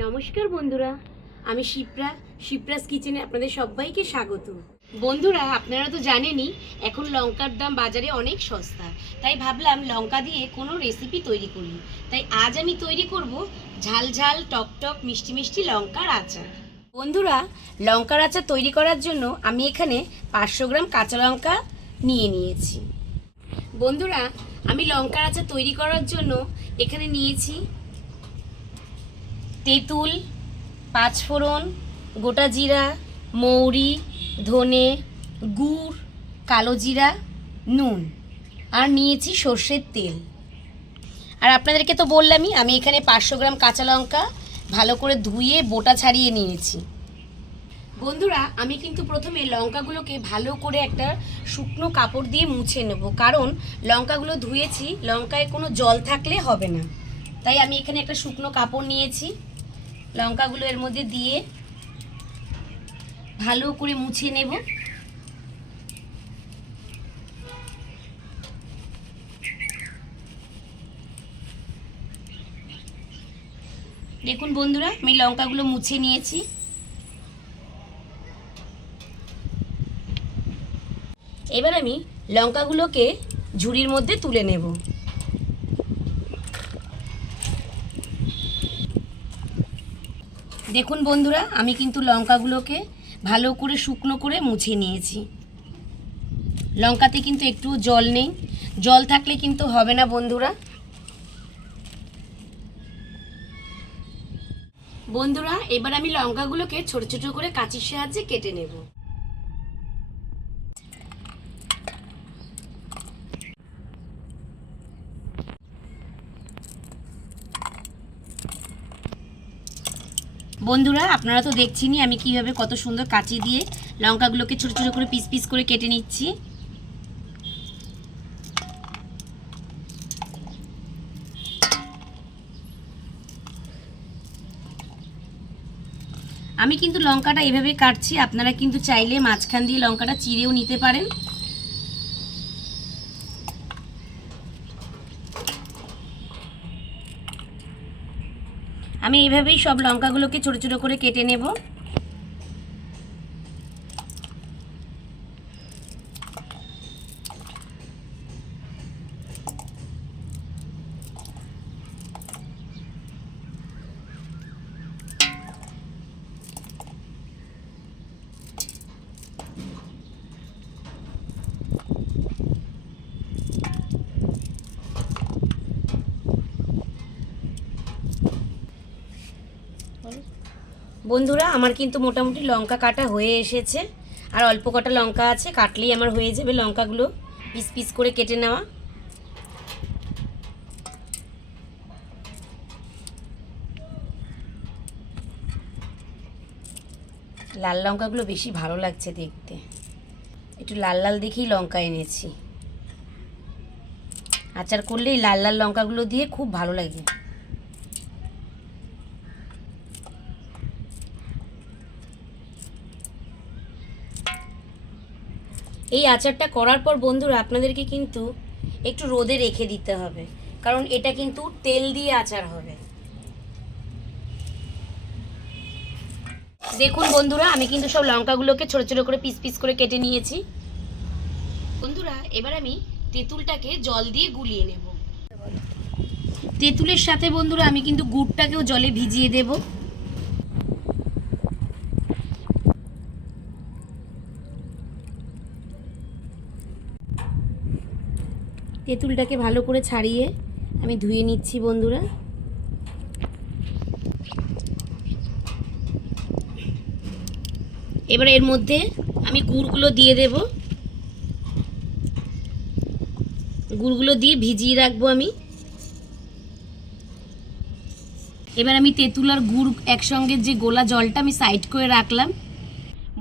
নমস্কার বন্ধুরা, আমি শিপ্রাস কিচেনে আপনাদের সবাইকে স্বাগত। বন্ধুরা, আপনারা তো জানেনই এখন লঙ্কার দাম বাজারে অনেক সস্তা, তাই ভাবলাম লঙ্কা দিয়ে কোনো রেসিপি তৈরি করি। তাই আজ আমি তৈরি করব ঝাল ঝাল টক টক মিষ্টি মিষ্টি লঙ্কার আচার। বন্ধুরা, লঙ্কার আচার তৈরি করার জন্য আমি এখানে 500 গ্রাম কাঁচা লঙ্কা নিয়েছি। বন্ধুরা, আমি লঙ্কার আচার তৈরি করার জন্য এখানে নিয়েছি তেঁতুল, পাঁচফোড়ন, গোটা জিরা, মৌরি, ধনে, গুড়, কালো জিরা, নুন আর নিয়েছি সর্ষের তেল। আর আপনাদেরকে তো বললামই আমি এখানে 500 গ্রাম কাঁচা লঙ্কা ভালো করে ধুয়ে বোটা ছাড়িয়ে নিয়েছি। বন্ধুরা, আমি কিন্তু প্রথমে লঙ্কাগুলোকে ভালো করে একটা শুকনো কাপড় দিয়ে মুছে নেব, কারণ লঙ্কাগুলো ধুয়েছি, লঙ্কায় কোনো জল থাকলে হবে না। তাই আমি এখানে একটা শুকনো কাপড় নিয়েছি, লঙ্কাগুলো এর মধ্যে দিয়ে ভালো করে মুছে নেব। দেখুন বন্ধুরা, আমি লঙ্কাগুলো মুছে নিয়েছি। এবার আমি লঙ্কাগুলোকে ঝুড়ির মধ্যে তুলে নেব। দেখুন বন্ধুরা, আমি কিন্তু লঙ্কাগুলোকে ভালো করে শুকনো করে মুছে নিয়েছি। লঙ্কাতে কিন্তু একটু জল নেই, জল থাকলে কিন্তু হবে না বন্ধুরা। বন্ধুরা, এবার আমি লঙ্কাগুলোকে ছোট ছোট করে কাঁচির সাহায্যে কেটে নেব। বন্ধুরা, আপনারা তো দেখছেনই আমি কিভাবে কত সুন্দর কাঁচি দিয়ে লঙ্কাগুলোকে ছোট ছোট করে পিস পিস করে কেটে নিচ্ছি। আমি কিন্তু লঙ্কাটা এভাবে কাটছি, আপনারা কিন্তু চাইলে মাঝখান দিয়ে লঙ্কাটা চিড়েও নিতে পারেন। আমি এইভাবেই সব লঙ্কাগুলোকে ছোট ছোট করে কেটে নেব। বন্ধুরা, আমার কিন্তু মোটামুটি লঙ্কা কাটা হয়ে এসেছে, আর অল্প কটা লঙ্কা আছে, কাটলেই আমার হয়ে যাবে লঙ্কাগুলো পিস পিস করে কেটে নেওয়া। লাল লঙ্কাগুলো বেশি ভালো লাগছে দেখতে, একটু লাল লাল দেখেই লঙ্কা এনেছি। আচার করলে এই লাল লাল লঙ্কাগুলো দিয়ে খুব ভালো লাগে। এই আচারটা করার পর বন্ধুরা আপনাদেরকে কিন্তু একটু রোদে রেখে দিতে হবে, কারণ এটা কিন্তু তেল দিয়ে আচার হবে। দেখুন বন্ধুরা, আমি কিন্তু সব লঙ্কাগুলোকে ছোট ছোট করে পিস পিস করে কেটে নিয়েছি। বন্ধুরা, এবার আমি তেঁতুলটাকে জল দিয়ে গুলিয়ে নেব। তেঁতুলের সাথে বন্ধুরা আমি কিন্তু গুড়টাকেও জলে ভিজিয়ে দেব। তেঁতুলটাকে ভালো করে ছাড়িয়ে আমি ধুয়ে নিচ্ছি বন্ধুরা। এবার এর মধ্যে আমি গুড়গুলো দিয়ে দেব, গুড়গুলো দিয়ে ভিজিয়ে রাখবো আমি। এবার আমি তেঁতুল আর গুড় একসঙ্গে যে গোলা জলটা আমি সাইড করে রাখলাম।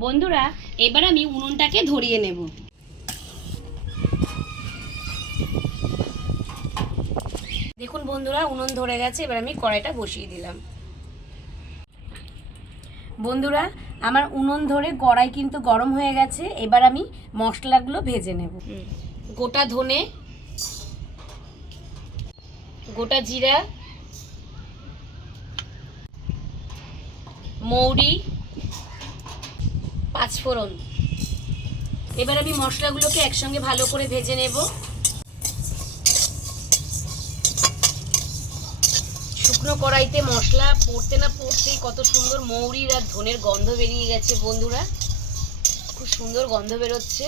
বন্ধুরা, এবার আমি উনুনটাকে ধরিয়ে নেব। দেখুন বন্ধুরা, উনুন ধরে গেছে, এবার আমি কড়াইটা বসিয়ে দিলাম। বন্ধুরা, আমার উনুন ধরে কড়াই কিন্তু গরম হয়ে গেছে, এবার আমি মশলাগুলো ভেজে নেব। গোটা ধনে, গোটা জিরা, মৌরি, পাঁচফোড়ন। এবার আমি মশলাগুলোকে একসঙ্গে ভালো করে ভেজে নেব। শুকনো কড়াইতে মশলা পড়তে না পড়তেই কত সুন্দর মৌরির আর ধনের গন্ধ বেরিয়ে গেছে বন্ধুরা, খুব সুন্দর গন্ধ বেরোচ্ছে।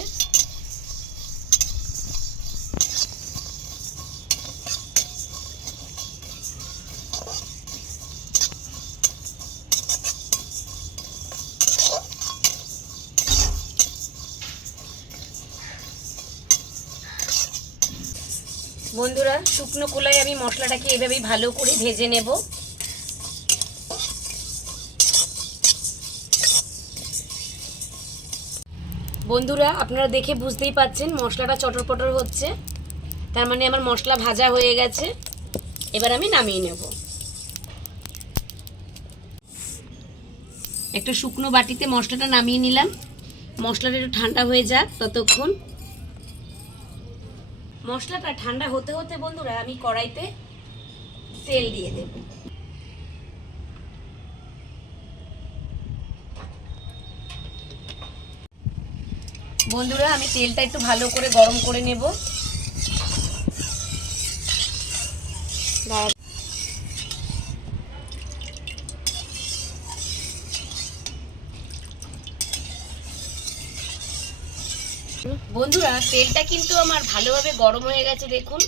বন্ধুরা শুকনো কড়াইয়ে আমি মশলাটাকে এভাবেই ভালো করে ভেজে নেব। বন্ধুরা আপনারা দেখে বুঝতেই পাচ্ছেন মশলাটা চটর পটর হচ্ছে, তার মানে আমার মশলা ভাজা হয়ে গেছে। এবার আমি নামিয়ে নেব। একটা শুকনো বাটিতে মশলাটা নামিয়ে নিলাম। মশলাটা একটু ঠান্ডা হয়ে যাক ততক্ষণ। মশলাটা ঠান্ডা হতে হতে বন্ধুরা আমি কড়াইতে তেল দিয়ে দেব। বন্ধুরা আমি তেলটা একটু ভালো করে গরম করে নেব। বন্ধুরা তেলটা কিন্তু আমার ভালোভাবে গরম হয়ে গেছে দেখুন।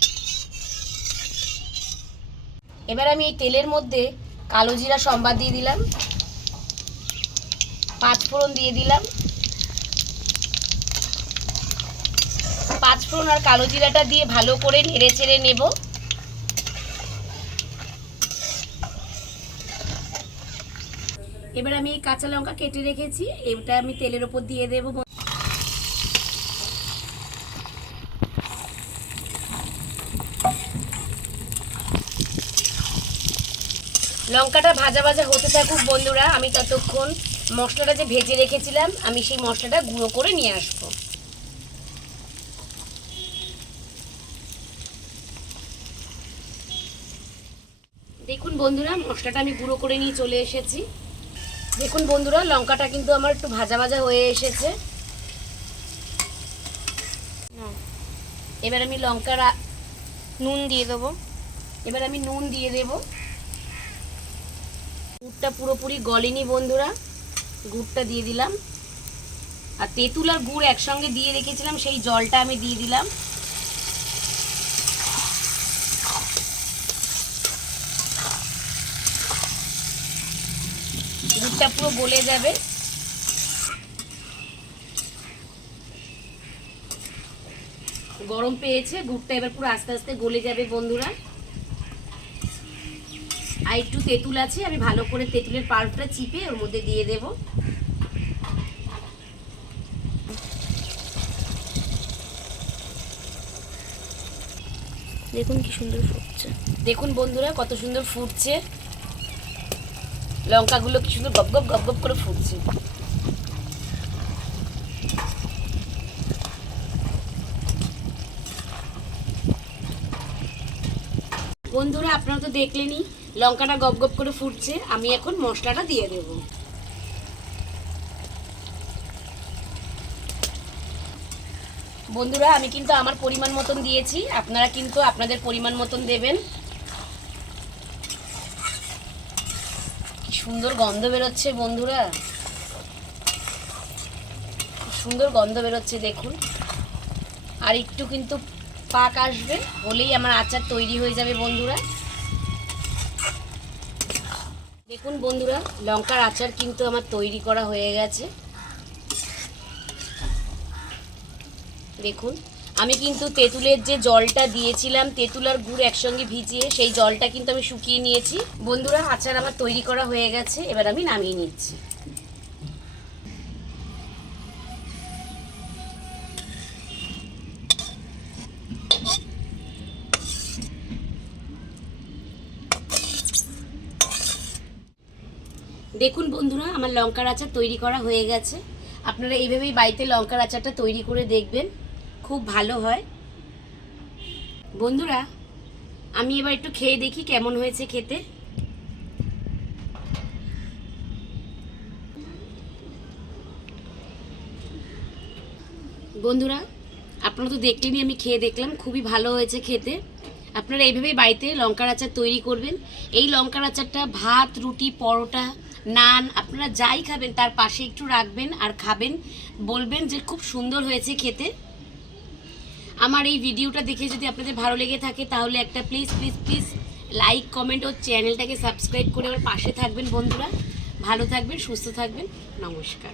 এবার আমি এই তেলের মধ্যে কালো জিরা সম্বার দিয়ে দিলাম, পাঁচফোড়ন দিয়ে দিলাম। পাঁচফোড়ন আর কালো জিরাটা দিয়ে ভালো করে নেড়ে চেড়ে নেব। এবার আমি কাঁচা লঙ্কা কেটে রেখেছি, এটা আমি তেলের ওপর দিয়ে দেব। লঙ্কাটা ভাজা ভাজা হতে থাকুক বন্ধুরা, আমি ততক্ষণ মশলাটা যে ভেজে রেখেছিলাম আমি সেই মশলাটা গুঁড়ো করে নিয়ে আসবো। দেখুন বন্ধুরা মশলাটা আমি গুঁড়ো করে নিয়ে চলে এসেছি। দেখুন বন্ধুরা লঙ্কাটা কিন্তু আমার একটু ভাজা ভাজা হয়ে এসেছে। এবার আমি লঙ্কার নুন দিয়ে দেবো। এবার আমি নুন দিয়ে দেব। গুড়টা পুরোপুরি গলেনি বন্ধুরা, গুড়টা দিয়ে দিলাম। আর তেঁতুল আর গুড় একসঙ্গে দিয়ে রেখেছিলাম সেই জলটা আমি দিয়ে দিলাম। গুড়টা পুরো গলে যাবে। গরম পেয়েছে, গুড়টা এবার পুরো আস্তে আস্তে গলে যাবে বন্ধুরা। আর একটু তেঁতুল আছে, আমি ভালো করে তেঁতুলের পাল্পটা চিপে ওর মধ্যে দিয়ে দেব। দেখুন কি সুন্দর ফুটছে। দেখুন বন্ধুরা কত সুন্দর ফুটছে, লঙ্কাগুলো কি সুন্দর গপ গপ গপ গপ করে ফুটছে। বন্ধুরা আপনারা তো দেখলেনই লঙ্কাটা গপ গপ করে ফুটছে, আমি এখন মশলাটা দিয়ে দেব। বন্ধুরা আমি কিন্তু আমার পরিমাণ মতন দিয়েছি, আপনারা কিন্তু আপনাদের পরিমাণ মতন দেবেন। কি সুন্দর গন্ধ বেরোচ্ছে বন্ধুরা, সুন্দর গন্ধ বেরোচ্ছে দেখুন। আর একটু কিন্তু পাক আসবে হলেই আমার আচার তৈরি হয়ে যাবে বন্ধুরা। দেখুন বন্ধুরা লঙ্কার আচার কিন্তু আমার তৈরি করা হয়ে গেছে। দেখুন আমি কিন্তু তেঁতুলের যে জলটা দিয়েছিলাম, তেঁতুল আর গুড় একসঙ্গে ভিজিয়ে সেই জলটা কিন্তু আমি শুকিয়ে নিয়েছি। বন্ধুরা আচার আমার তৈরি করা হয়ে গেছে, এবার আমি নামিয়ে নিচ্ছি। দেখুন বন্ধুরা আমার লঙ্কার আচার তৈরি করা হয়ে গেছে। আপনারা এইভাবেই বাড়িতে লঙ্কার আচারটা তৈরি করে দেখবেন, খুব ভালো হয়। বন্ধুরা আমি এবার একটু খেয়ে দেখি কেমন হয়েছে খেতে। বন্ধুরা, আপনারা তো দেখলেনই, আমি খেয়ে দেখলাম, খুবই ভালো হয়েছে খেতে। আপনারা এইভাবেই বাড়িতে লঙ্কার আচার তৈরি করবেন। এই লঙ্কার আচারটা ভাত, রুটি, পরোটা, নান, আপনারা যাই খাবেন তার পাশে একটু রাখবেন আর খাবেন, বলবেন যে খুব সুন্দর হয়েছে খেতে। আমার এই ভিডিওটা দেখে যদি আপনাদের ভালো লেগে থাকে তাহলে একটা please please please like, comment ও চ্যানেলটাকে সাবস্ক্রাইব করে আমার পাশে থাকবেন বন্ধুরা। ভালো থাকবেন, সুস্থ থাকবেন, নমস্কার।